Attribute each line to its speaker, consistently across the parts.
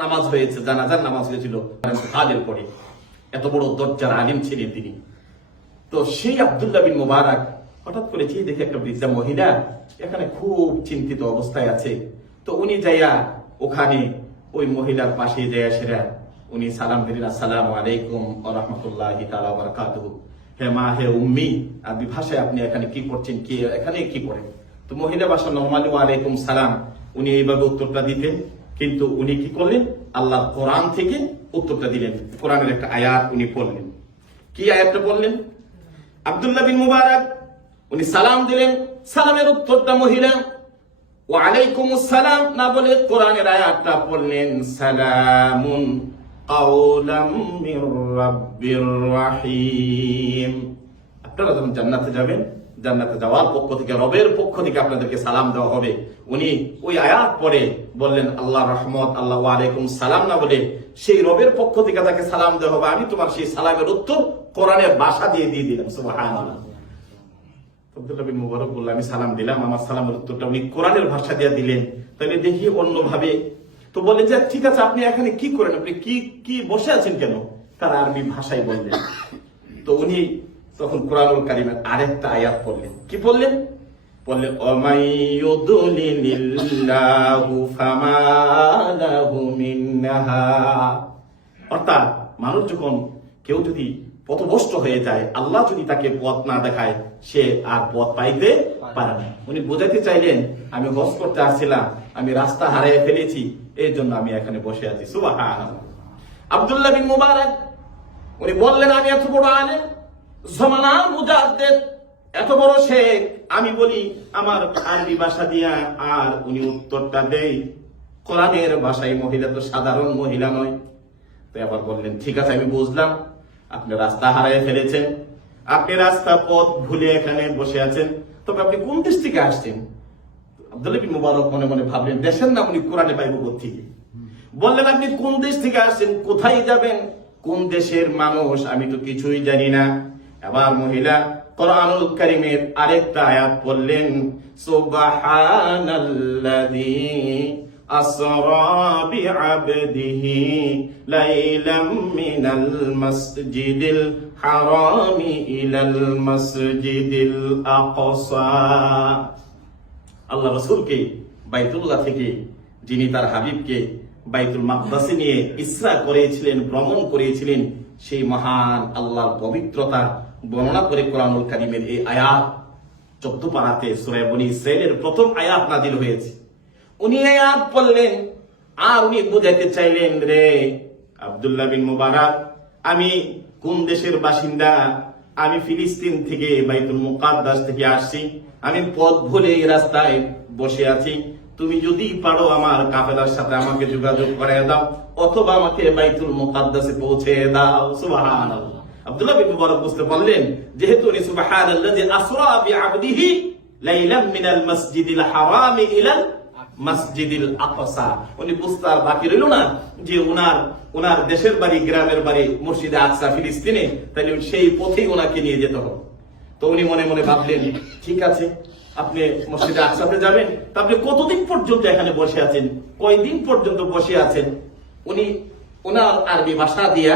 Speaker 1: নামাজ হয়েছে, জানাজার নামাজ হয়েছিল কাজের পরে। এত বড় দরজার আলিম ছিলেন তিনি। তো সেই আব্দুল্লাহ বিন মুবারক হঠাৎ করে চেয়ে দেখে একটা বৃদ্ধা মহিলা, এখানে খুব চিন্তিত অবস্থায় আছে। তো উনি যাইয়া ওখানে ওই মহিলার পাশে যাইয়া সেরা, উনি সালাম দিলেন, আসসালামু আলাইকুম রাহমাতুল্লাহি বারাকাতুহু। হে মা, হে উম্মি, আরবি ভাষায় আপনি এখানে কি করছেন কি, এখানে কি করেন তো মহিলা ভাষা নরমালি ওয়ালাইকুম সালাম। উনি এইভাবে উত্তরটা দিতেন। কিন্তু উনি কি করলেন? আল্লাহ কোরআন থেকে উত্তরটা দিলেন। কোরআনের একটা আয়াত উনি পড়লেন। কি আয়াতটা বললেন আব্দুল্লাহ বিন মুবারক, উনি সালাম দিলেন। সালামের উত্তরটা মহিলা ওয়ালাইকুম সালাম না বলে কোরআনের আয়াতটা পড়লেন। সালামুন আপনারা যখন জান্নাতে যাবেন জান্নাতে যাওয়ার পক্ষ থেকে, রবের পক্ষ থেকে আপনাদেরকে সালাম দেওয়া হবে। উনি ওই আয়াত পরে বললেন আল্লাহ রহমত, আল্লাহ আলাইকুম সালাম না বলে সেই রবের পক্ষ থেকে তাকে সালাম দেওয়া হবে। আমি তোমার সেই সালামের উত্তর কোরআনের ভাষা দিয়ে দিয়ে দিলাম আব্দুল্লাহ মুবারক আমি সালাম দিলাম, আমার সালামের উত্তরটা উনি কোরআনের ভাষা দিয়ে দিলেন। তাহলে দেখি অন্যভাবে। তো বলে যে, ঠিক আছে, আপনি এখানে কি করেন? আপনি কি কি বসে আছেন কেন? তার আরবি ভাষায় বললেন। তো উনি তখন কোরআনুল কারিমের আরেকটা আয়াত পড়লেন। কি মিন নাহার অর্থাৎ মানুষ যখন কেউ যদি পথভ্রষ্ট হয়ে যায়, আল্লাহ যদি তাকে পথ না দেখায়, সে আর পথ পাইতে পারে না। উনি বোঝাতে চাইলেন, আমি হজ করতে আসছিলাম, আমি রাস্তা হারিয়ে ফেলেছি, এই জন্য আমি এখানে বসে আছি। সুবাহ আব্দুল্লাহ বিন মুবারক, উনি বললেন, আমি এত বড় আলেম। জমানা মুজাদ্দেদ এত বড় শেখ, আমি বলি, আমার আরবি ভাষা দিয়া আর উনি উত্তরটা দেই। কোরআনের ভাষায় মহিলা তো সাধারণ মহিলা নয়। তো আবার বললেন, ঠিক আছে, আমি বুঝলাম। আপনি রাস্তা হারিয়ে ফেলেছেন। আপনি রাস্তা পথ ভুলে এখানে বসে আছেন। তবে আপনি কোন দেশ থেকে আসছেন? আব্দুল্লাহ বিন মুবারক মনে মনে ভাবলেন, দেশের নাম উনি কোরআনে পাইব থেকে বললেন, আপনি কোন দেশ থেকে আসছেন? কোথায় যাবেন? কোন দেশের মানুষ? আমি তো কিছুই জানি না। এবার মহিলা কোরআনুল কারিমের আরেকটা আয়াত বললেন সুবহানাল্লাযী أسرى بعبده ليلا من المسجد الحرام إلى المسجد الأقصى আল্লাহ রসুলকে বাইতুল্লাহ থেকে যিনি তার হাবিবকে বাইতুল মাকদাসে নিয়ে ইসরা করেছিলেন ভ্রমণ করিয়েছিলেন সেই মহান আল্লাহর পবিত্রতা বর্ণনা করে কোরআনুল কারিমের এই আয়াত, চোদ্দ পাড়াতে সুরায় বনি ইসরায়েলের প্রথম আয়াত নাজিল হয়েছে। উনি আয়াত পড়লেন আর উনি বুঝাইতে চাইলেন, রে আব্দুল্লাহ বিন মুবারক, আমি কোন দেশের বাসিন্দা? আমি ফিলিস্তিন থেকে বাইতুল মুকাদ্দাস থেকে আসছি। আমি পথ ভুলে এই রাস্তায় বসে আছি। তুমি যদি পারো আমার কাফেলার সাথে আমাকে যোগাযোগ করে দাও, অথবা আমাকে বাইতুল মুকাদ্দাসে পৌঁছে দাও। সুবহানাল্লাহ। আব্দুল্লাহ বিন মুবারক বুঝতে পারলেন, যেহেতু উনি সুবহানাল্লাযী আসরা লাইলাম মিনাল মাসজিদিল হারামি মসজিদিল আকসা। উনি বুঝতে আর বাকি রইল না যে উনার উনার দেশের বাড়ি, গ্রামের বাড়ি, মসজিদে আকসা, ফিলিস্তিনে সেই পথেই ওনাকে নিয়ে যেতে হবে। তো উনি মনে মনে ভাবলেন, ঠিক আছে, আপনি মসজিদে আকসাতে যাবেন। তা আপনি কতদিন পর্যন্ত এখানে বসে আছেন? কয়দিন পর্যন্ত বসে আছেন? উনি ওনার আরবি ভাষা দিয়া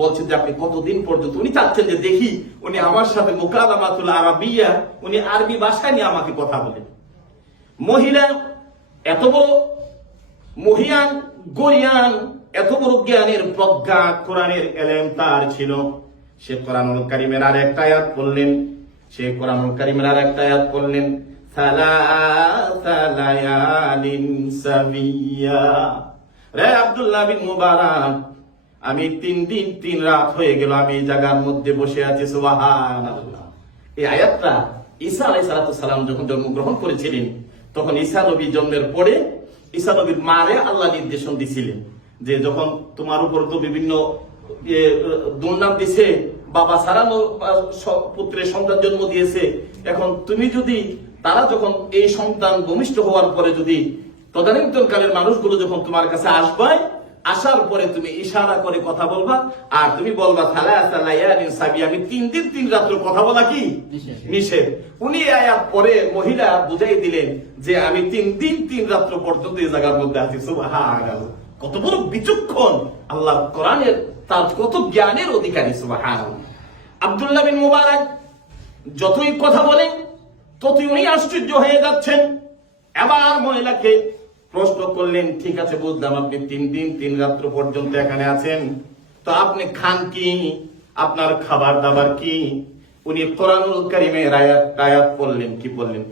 Speaker 1: বলছেন যে আপনি কতদিন পর্যন্ত, উনি চাচ্ছেন যে দেখি, উনি আমার সাথে মোকালামাতুল আরবিয়া, উনি আরবি ভাষায় নিয়ে আমাকে কথা বলেন। মহিলা এত বড় মহিয়ান, গরিয়ান, এত বড় জ্ঞানের প্রজ্ঞা কোরআনের এলেম তার ছিল। সে কোরআনুল কারিমের আর একটা আয়াত পড়লেন, সে কোরআনুল কারিমের আর একটা আয়াত সাবিয়া। রে আব্দুল্লাহ বিন মুবারক আমি তিন দিন, তিন রাত হয়ে গেল, আমি এই জায়গার মধ্যে বসে আছি এই আয়াতটা ঈসা আলাইহিস সালাম যখন জন্মগ্রহণ করেছিলেন, তখন ঈসা নবী জন্মের পরে ঈসা নবীর মারে আল্লাহ নির্দেশন দিছিলেন যে যখন তোমার উপর তো বিভিন্ন দুর্নাম দিছে, বাবা সারানো পুত্রের সন্তান জন্ম দিয়েছে, এখন তুমি যদি, তারা যখন এই সন্তান ভূমিষ্ঠ হওয়ার পরে যদি তদানীন্তনকালের মানুষগুলো যখন তোমার কাছে আসবে আসার পরে তুমি ইশারা করে কথা বলবা আর তুমি বলবা সাবি আমি তিন দিন তিন রাত্র কথা বলা কি?
Speaker 2: নিষেধ।
Speaker 1: উনি আয়াত পরে মহিলা বুঝাই দিলেন যে আমি তিন দিন তিন রাত্র পর্যন্ত এই জায়গার মধ্যে আছি। কত বড় বিচক্ষণ। আল্লাহ কোরআনের তার কত জ্ঞানের অধিকারী সুবহান আব্দুল্লাহ বিন মুবারক যতই কথা বলেন ততই উনি আশ্চর্য হয়ে যাচ্ছেন। এবার মহিলাকে প্রশ্ন করলেন, ঠিক আছে বুঝলাম আপনি তিন দিন, তিন রাত্র পর্যন্ত এখানে আছেন। তো আপনি খান কি? আপনার খাবার দাবার কি? উনি কোরআনুল কারিমের আয়াত আয়াত পড়লেন। কি বললেন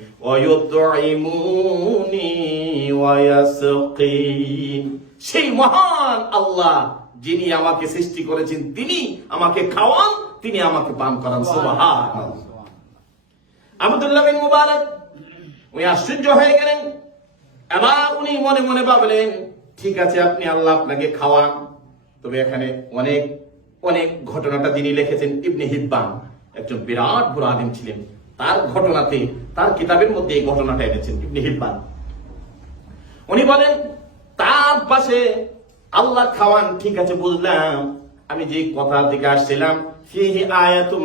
Speaker 1: ওয়ায়াসকিন। সেই মহান আল্লাহ যিনি আমাকে সৃষ্টি করেছেন, তিনি আমাকে খাওয়ান, তিনি আমাকে পান করান। সুবহানাল্লাহ। আব্দুল্লাহ বিন মুবারক, উনি আশ্চর্য হয়ে গেলেন। এবার উনি মনে মনে ভাবলেন, ঠিক আছে, আপনি আল্লাহ আপনাকে খাওয়ান। তবে এখানে অনেক অনেক ঘটনাটা যিনি লিখেছেন ইবনে হিব্বান, একজন বিরাট বড় আলিম ছিলেন। তার ঘটনাতে, তার কিতাবের মধ্যে এই ঘটনাটা এনেছেন ইবনে হিব্বান। উনি বলেন, তার পাশে আল্লাহ খাওয়ান, ঠিক আছে, বুঝলাম। আমি যে কথা থেকে আসছিলাম, ফিহি আয়াতুম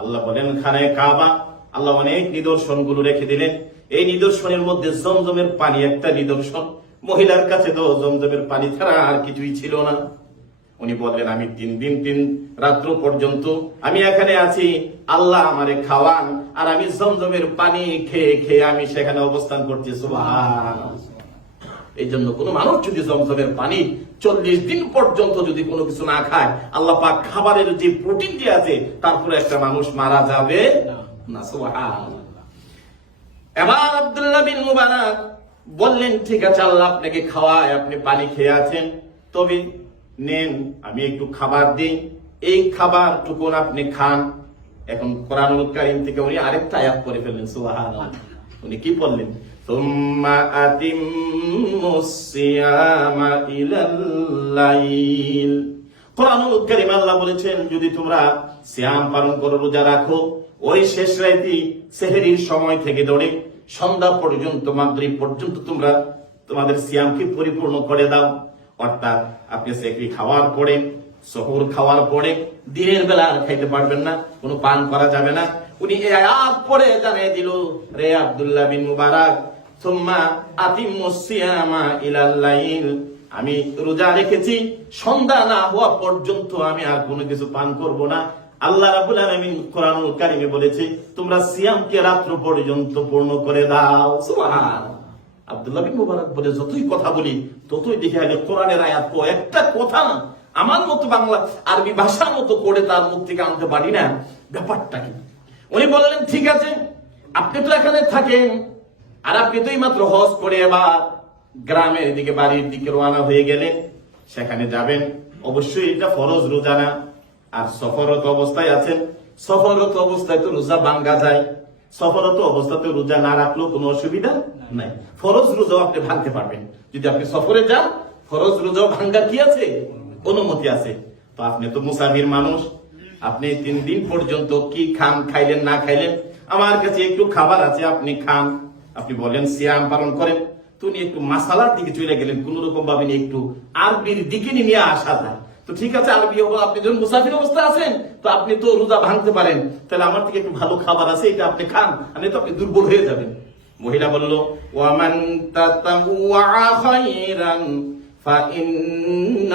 Speaker 1: আল্লাহ বলেন, খানায় কাবা। আল্লাহ অনেক নিদর্শনগুলো রেখে দিলেন। এই নিদর্শনের মধ্যে জমজমের পানি একটা নিদর্শন। মহিলার কাছে তো জমজমের পানি ছাড়া আর কিছুই ছিল না। উনি বললেন, আমি তিন দিন, তিন রাত্র পর্যন্ত আমি এখানে আছি। আল্লাহ আমারে খাওয়ান আর আমি জমজমের পানি খেয়ে খেয়ে আমি সেখানে অবস্থান করছি। এই জন্য কোনো মানুষ যদি জমজমের পানি চল্লিশ দিন পর্যন্ত যদি কোনো কিছু না খায়, আল্লাহ পাক খাবারের যে প্রোটিন দিয়ে আছে, তারপরে একটা মানুষ মারা যাবে না। বললেন, ঠিক আছে, আল্লাহ আপনাকে খাওয়ায়, আপনি পানি খেয়ে আছেন। তবে নেন, আমি একটু খাবার দিই। এই খাবার টুকুন আপনি খান। এখন কোরআনুল কারীম থেকে উনি আরেকটা আয়াত করে ফেললেন, সুবহানাল্লাহ। উনি কি বললেন? কোরআনুল কারীম আল্লাহ বলেছেন, যদি তোমরা সিয়াম পালন করো, রোজা রাখো ওই শেষ রাইতি সেহরির সময় থেকে ধরে সন্ধ্যা পর্যন্ত, মাগরিব পর্যন্ত তোমরা তোমাদের সিয়ামকে পরিপূর্ণ করে দাও। অর্থাৎ আপনি সেহরি খাওয়ার পরে সহর খাওয়ার পরে দিনের বেলা আর খাইতে পারবেন না, কোনো পান করা যাবে না। উনি এই আয়াত পরে জানিয়ে দিল, রে আব্দুল্লাহ বিন মুবারক, সুম্মা আতিম্মুস সিয়ামা ইলাল লাইল। আমি রোজা রেখেছি, সন্ধ্যা না হওয়া পর্যন্ত আমি আর কোনো কিছু পান করব না। আল্লাহ রাব্বুল আলামিন কোরআনুল কারিমে বলেছে, তোমরা সিয়ামকে রাত্র পর্যন্ত পূর্ণ করে দাও। আব্দুল্লাহ মুবারক বলে, যতই কথা বলি, ততই দেখি আগে কোরআনের আয়াত একটা কথা না, আমার মতো বাংলা আরবি ভাষার মতো করে তার মুখ থেকে আনতে পারি না। ব্যাপারটা কি? উনি বললেন, ঠিক আছে, আপনি তো এখানে থাকেন, আর আপনি তো মাত্র হজ করে এবার গ্রামের দিকে, বাড়ির দিকে রওনা হয়ে গেলেন, সেখানে যাবেন। অবশ্যই এটা ফরজ রোজা না। আর সফরত অবস্থায় আছেন সফরত অবস্থায় তো রোজা ভাঙ্গা যায়। সফরত অবস্থাতে রোজা না রাখলেও কোনো অসুবিধা নাই। ফরজ রোজাও আপনি ভাঙতে পারবেন। যদি আপনি সফরে যান, ফরজ রোজাও ভাঙ্গার কি আছে? অনুমতি আছে। তো আপনি তো মুসাফির মানুষ। আপনি তিন দিন পর্যন্ত কি খান, খাইলেন, না খাইলেন? আমার কাছে একটু খাবার আছে, আপনি খান। আপনি বলেন, সিয়াম পালন করেন। তুমি একটু মাসালার দিকে চলে গেলেন। কোন রকম ভাবে একটু আরবির দিকে নিয়ে আসা যায়। তো ঠিক আছে, আলবি হব, আপনি যখন মুসাফির অবস্থা আছেন, তো আপনি তো রোজা ভাঙতে পারেন। তাহলে আমার থেকে একটু ভালো খাবার আছে, এটা আপনি খান আমি তো আপনি দুর্বল হয়ে যাবেন। মহিলা বলল, ওয়ামান তাতাওয়া ফাইন্নাল্লাহা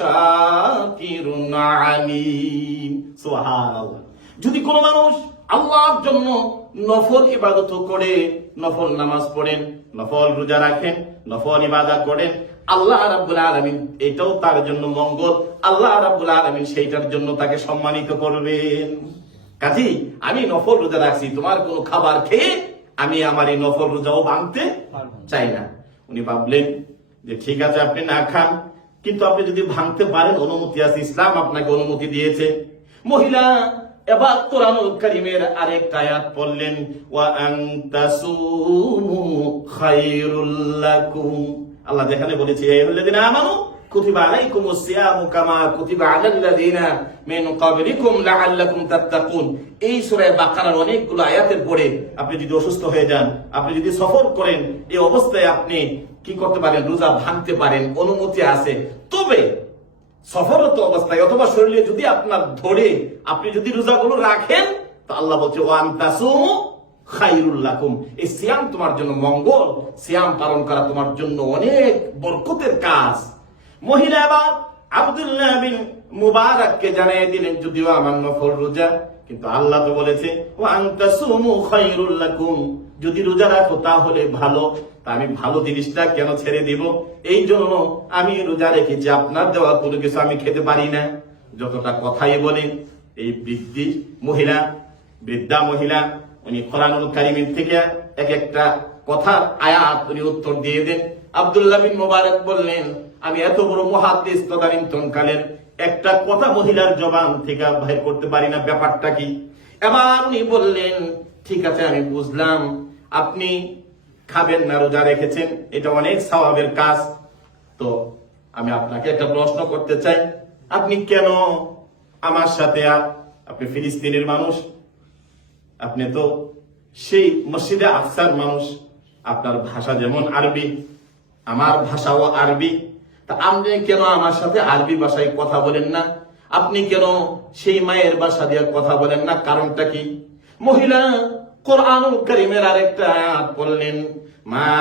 Speaker 1: শাকিরুন আলীম। সুবহানাল্লাহ। যদি কোনো মানুষ আল্লাহর জন্য নফল ইবাদত করে, নফল নামাজ পড়েন, নফল রোজা রাখেন নফল ইবাদত করেন আল্লাহ রাব্বুল আলামিন এটাও তার জন্য মঙ্গল আল্লাহ রাব্বুল আলামিন সেইটার জন্য তাকে সম্মানিত করবেন। কাজী আমি নফল রোজা রাখছি তোমার কোনো খাবার খেয়ে আমি আমার এই নফল রোজাও ভাঙতে চাই না। উনি ভাবলেন যে ঠিক আছে আপনি না খান কিন্তু আপনি যদি ভাঙতে পারেন অনুমতি আছে ইসলাম আপনাকে অনুমতি দিয়েছে। মহিলা এবার কোরআনুল কারীমের আরেকটা আয়াত পড়লেন ওয়া আনতাসুমু খায়রুল লাকুম। আল্লাহ যেখানে বলেছে এই আইয়ুহাল্লাযিনা আমানু, কুতিবা আলাইকুমুস কামা কুতিবা মিন ক্বাবলিকুম লাআল্লাকুম তাত্তাকুন। এই সূরা বাকারার অনেকগুলো আয়াতের পরে আপনি যদি অসুস্থ হয়ে যান, আপনি যদি সফর করেন, এই অবস্থায় আপনি কি করতে পারেন? রোজা ভাঙতে পারেন, অনুমতি আছে। তবে সফরত অবস্থায় অথবা শরীরে যদি আপনার ধরে আপনি যদি রোজাগুলো রাখেন, তো আল্লাহ বলছে ওয়ান তাসু খাইরুল্লাকুম এই সিয়াম তোমার জন্য মঙ্গল, সিয়াম পালন করা তোমার জন্য অনেক বরকতের কাজ। মহিলা এবার আব্দুল্লাহ বিন মুবারককে জানাই দিলেন, যদিও আমার নফল রোজা কিন্তু আল্লাহ তো বলেছে ও যদি রোজা রাখো তাহলে ভালো, তা আমি ভালো জিনিসটা কেন ছেড়ে দিব? এই জন্য আমি রোজা রেখেছি, আপনার দেওয়া কোনো কিছু আমি খেতে পারি না। যতটা কথাই বলেন, এই বৃদ্ধি মহিলা, বৃদ্ধা মহিলা, উনি কোরআনুল কারিমের থেকে এক একটা কথার আয়াত উনি উত্তর দিয়ে দেন। আব্দুল্লাহ বিন মোবারক বললেন, আমি এত বড় মহাদ্দেশ তদানীন্তন কালের একটা কথা মহিলার জবান থেকে বাইর করতে পারি না, ব্যাপারটা কি? এবার উনি বললেন, ঠিক আছে, আমি বুঝলাম। আপনি খাবেন না, রোজা রেখেছেন। এটা অনেক স্বভাবের কাজ। তো আমি আপনাকে একটা প্রশ্ন করতে চাই, আপনি কেন আমার সাথে আপনি ফিলিস্তিনের মানুষ, আপনি তো সেই মসজিদে আকসার মানুষ, আপনার ভাষা যেমন আরবি, আমার ভাষাও আরবি। তা আপনি কেন আমার সাথে আরবি ভাষায় কথা বলেন না? আপনি কেন সেই মায়ের ভাষা দিয়ে কথা বলেন না? কারণটা কি? মহিলা কোরআন করিমের আরেকটা আয়াত বললেন, মা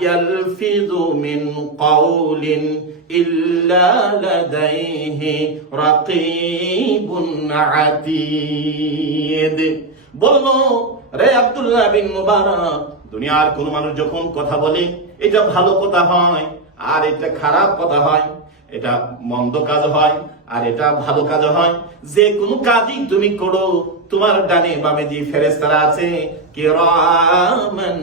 Speaker 1: ইয়ালফিযু মিন কাউলিন ইল্লা লাদাইহি রাকীবুন আতীদ। বলল, রে আব্দুল্লাহ বিন মুবারক, দুনিয়ার কোন মানুষ যখন কথা বলে, এটা ভালো কথা হয়। আর এটা খারাপ কথা হয়, এটা মন্দ কাজ হয়, আর এটা ভালো কাজ হয়। যে কোনো কাজই তুমি করো, তোমার ডানে বামে যে ফেরেস্তারা আছে, কিরামান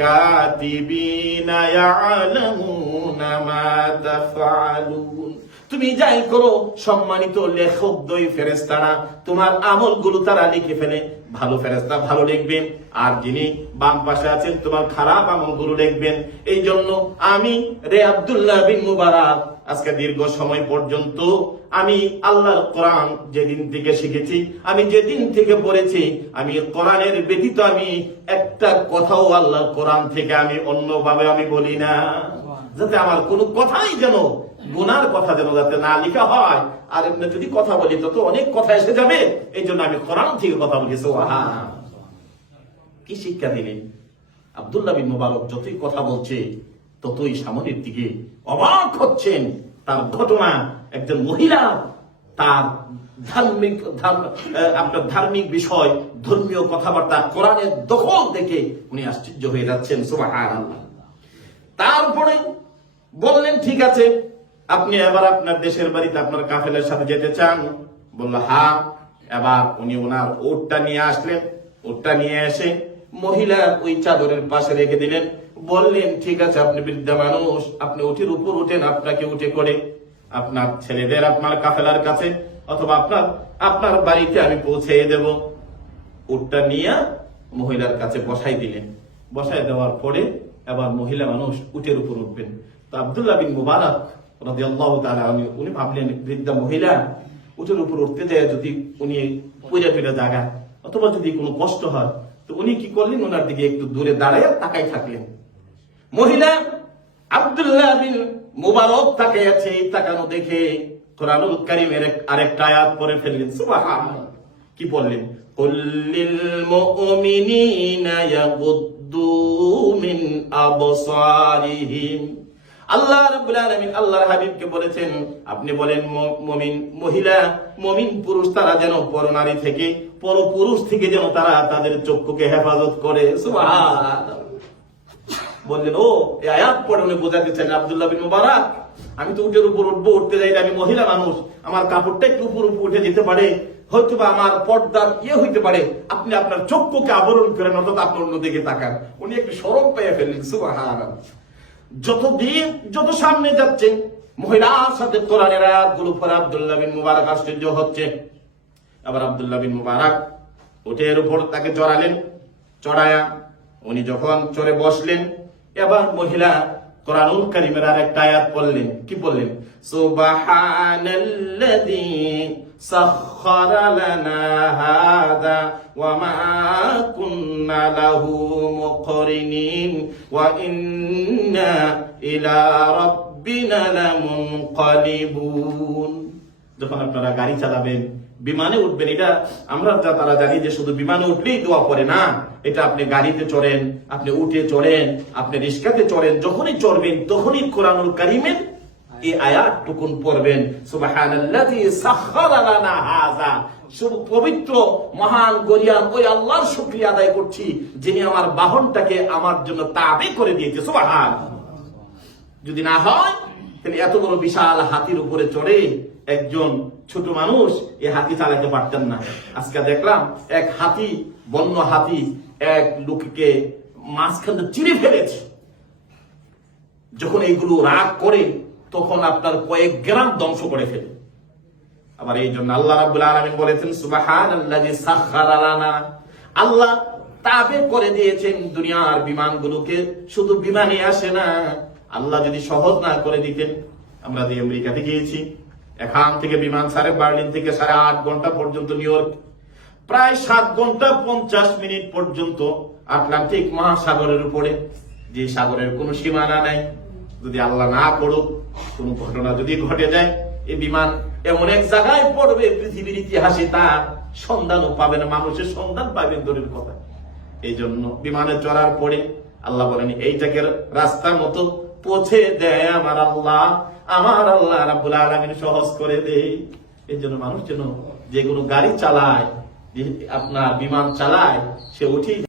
Speaker 1: কাতিবিনা ইয়ালামুনা মা তাফআলুন। তুমি যাই করো, সম্মানিত লেখক, দই ফেরেস্তারা তোমার আমলগুলো তারা লিখে ফেলে। ভালো ফেরেস্তা ভালো লিখবেন। আর যিনি বাম পাশে আছেন, তোমার খারাপ আমলগুলো লিখবেন। এই জন্য আমি রে আব্দুল্লাহ বিন মুবারক, আজকে দীর্ঘ সময় পর্যন্ত আমি আল্লাহর কোরআন যেদিন থেকে শিখেছি, আমি যেদিন থেকে পড়েছি, আমি কোরআনের ব্যতীত আমি একটা কথাও আল্লাহর কোরআন থেকে আমি অন্যভাবে আমি বলি না। যাতে আমার কোনো কথাই যেন গুনার কথা যেন যাতে না লেখা হয়। আর এমনি যদি কথা বলি, তো অনেক কথা এসে যাবে। এই জন্য আমি কোরআন থেকে কথা বলি। কি শিক্ষা দিলেন আব্দুল্লাহ বিন মুবারক যতই কথা বলছে, ততই সামনের দিকে অবাক হচ্ছেন। তার ঘটনা, একজন মহিলা, তার ধার্মিক আপনার ধার্মিক বিষয়, ধর্মীয় কথাবার্তা কোরআনের দখল দেখে উনি আশ্চর্য হয়ে যাচ্ছেন। সুবহানাল্লাহ। তারপরে বললেন, ঠিক আছে। আপনি এবার আপনার দেশের বাড়িতে আপনার কাফেলের সাথে যেতে চান? বলল হ্যাঁ এবার উনি ওনার ওটটা নিয়ে আসলেন। ওটটা নিয়ে এসে মহিলা ওই চাদরের পাশে রেখে দিলেন। বললেন, ঠিক আছে, আপনি বৃদ্ধা মানুষ, আপনি উঠির উপর উঠেন, আপনাকে উঠে করে আপনার ছেলেদের, আপনার কাফেলার কাছে অথবা আপনার আপনার বাড়িতে আমি পৌঁছে দেব। উটটা নিয়ে মহিলার কাছে বসাই দিলেন। বসাই দেওয়ার পরে এবার মহিলা মানুষ উটের উপর উঠবেন। তো আব্দুল্লাহ বিন মুবারক রাদিয়াল্লাহু তাআলা উনি ভাবলেন, বৃদ্ধা মহিলা উটের উপর উঠতে যদি উনি অথবা যদি কোনো কষ্ট হয়, তো উনি কি করলেন? ওনার দিকে একটু দূরে দাঁড়ায় তাকাই থাকলেন। মহিলা আব্দুল্লাহ বিন মুবারক তাকে আছে, তাকানো দেখে কোরআনুল কারীমের আরেকটা আয়াত পড়ে ফেললেন। কি বললেন? কুল্লিল মুমিনিনা ইয়াগুদ্দু মিন আবসারিহিম। আল্লাহ রাব্বুল আলামিন আল্লাহর হাবিবকে বলেছেন, আপনি বলেন মুমিন মহিলা, মুমিন পুরুষ তারা যেন পরনারী থেকে, পরপুরুষ থেকে যেন তারা তাদের চক্ষুকে হেফাজত করে। বললেন, ও, এই আয়াত পড়ে বোঝাতে চান আব্দুল্লাহ বিন মুবারক। আমি তো উঠের উপর উঠবো, উঠতে যাই আমি মহিলা মানুষ, আমার কাপড়টা একটু উপর উপর উঠে যেতে পারে হয়তো বা আমার পর্দার ইয়ে হইতে পারে। আপনি আপনার চক্ষুকে আবরণ করেন অন্তত আপনি অন্যদিকে তাকান। উনি একটু সরম পেয়ে ফেললেন সুবাহান যত দিন যত সামনে যাচ্ছেন মহিলার সাথে কোরআনের আয়াতগুলো পরে আব্দুল্লাহ বিন মুবারক আশ্চর্য হচ্ছে। আবার আব্দুল্লাহ বিন মুবারক উটের উপর তাকে চড়ালেন, চড়ায়া উনি যখন চড়ে বসলেন, এবার মহিলা কোরআনুল কারীমের আর একটা আয়াত পড়লেন। কি বললেন সুবহানাল্লাযী হাদা ওয়া মা কুন্না লাহু মুকরিনিন ওয়া ইন্না ইলা রাব্বিনা লামুনকালিবুন যখন আপনারা গাড়ি চালাবেন, বিমানে উঠবেন, এটা আমরা যা তারা জানি যে শুধু বিমানে উঠলেই দোয়া করে না। এটা আপনি গাড়িতে চড়েন, আপনি উঠে চড়েন, আপনি রিস্কাতে চড়েন, যখনই চড়বেন, তখনই কোরআনুল কারিমের এই পড়বেন। শুভ পবিত্র, মহান, গরিয়ান, ওই আল্লাহর আদায় করছি, যিনি আমার বাহনটাকে আমার জন্য তাবে করে দিয়েছে। সুবহান। যদি না হয়, তাহলে এত বড় বিশাল হাতির উপরে চড়ে একজন ছোট মানুষ এই হাতি চালাতে পারতেন না। আজকে দেখলাম এক হাতি, বন্য হাতি, এক লোককে মাঝখান চিড়ে ফেলেছে। যখন এইগুলো রাগ করে তখন আপনার কয়েক গ্রাম ধ্বংস করে ফেলে আবার এই জন্য আল্লাহ রাব্বুল আলামিন বলেছেন সাখখারা লানা। আল্লাহ তাবে করে দিয়েছেন দুনিয়ার বিমানগুলোকে, শুধু বিমানে আসে না। আল্লাহ যদি সহজ না করে দিতেন, আমরা যে আমেরিকাতে গিয়েছি। এখান থেকে বিমান সাড়ে বার্লিন থেকে সাড়ে আট ঘণ্টা পর্যন্ত নিউ ইয়র্ক। প্রায় সাত ঘণ্টা পঞ্চাশ মিনিট পর্যন্ত আটলান্টিক মহাসাগরের উপরে, যে সাগরের কোনো সীমানা নাই। যদি আল্লাহ না করুক, কোন ঘটনা যদি ঘটে যায়, এই বিমান এমন এক জায়গায় পড়বে, পৃথিবীর ইতিহাসে তার সন্ধানও পাবে না, মানুষের সন্ধান পাবেন দূরের কথা। এই জন্য বিমানে চড়ার পরে আল্লাহ বলেন, এইটাকে রাস্তার মতো পৌঁছে দেয় আমার আল্লাহ। আমার আল্লাহ রাব্বুল আলামিন সহজ করে দেয়। এই জন্য মানুষ যেন যে কোনো গাড়ি চালায় আপনার বিমান চালায়, সে উঠেই